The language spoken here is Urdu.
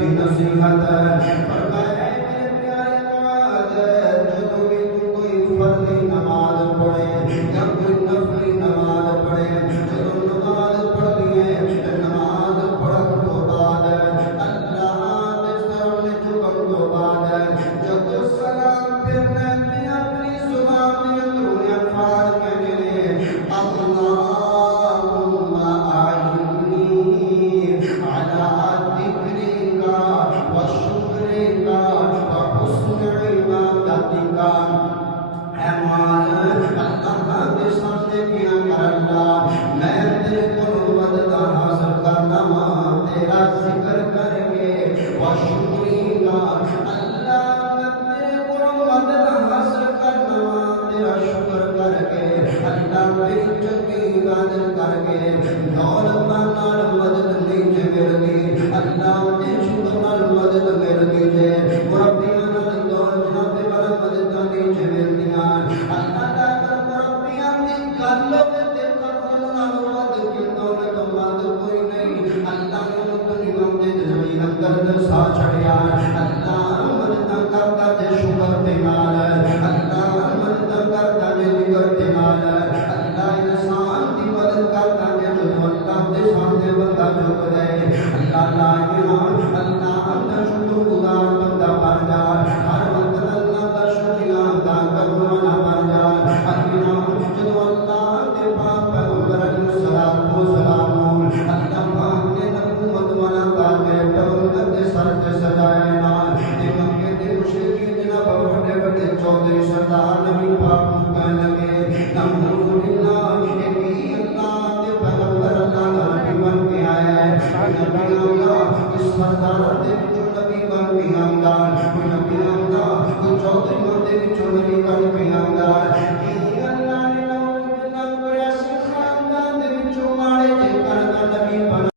دی نصیحت فرمایا اے میرے پیارے معاذ جدوں بھی تو کوئی فرضی نماز پڑھے یا کوئی نفلی نماز پڑھے جدوں نماز پڑھنی ہے نماز پڑھن تو بعد اللہ دے سامنے جھکن تو بعد جب سلام پھرنا ہے اپنی زبان میں اندرون الفاظ کہنے لے اللہم اعنی علی ذکرک و شکرک و حسن عبادتک اے مولا اللہ دے سامنے کیا کر اللہ میں تیرے کو مدد حاصل کرنا وا تیرا ذکر کر کے و شکرک اللہ میں تیرے کو مدد حاصل کرنا وا تیرا شکر کر کے اللہ تیری چنگی عبادت کر کے دولت نال مدد نہیں جے ملدی اللہ تے شکر نال مدد ملدی جے مربیاں نال دولت جناب والا مدد نہیں جے ملدیاں اللہ دا کر مربیاں دی گل تے کرن نال ود کی دولت مد کوئی نہیں اللہ نے دنیا دے زمین اندر سا چھڑیا اللہ مدد کرتا تے شکر دے نال اللہ مدد کرتا تے ذکر دے نال اللہ انسان دی مدد کرتا تے جو اللہ دے سامنے بندہ جھک جائے اللہ لا الہ اللہ انت شکر گزار بندہ بن جا ہر وقت اللہ کا شکریہ ادا کرنے والا بن جا اللہ جو اللہ کے پاک پیغمبر علیہ الصلوۃ والسلام اللہ پاک نے نبوت والا کام پیغمبر کے سر تے سجایا نا تے مکے دے مشرکین جناب بڑے بڑے چودھری سردار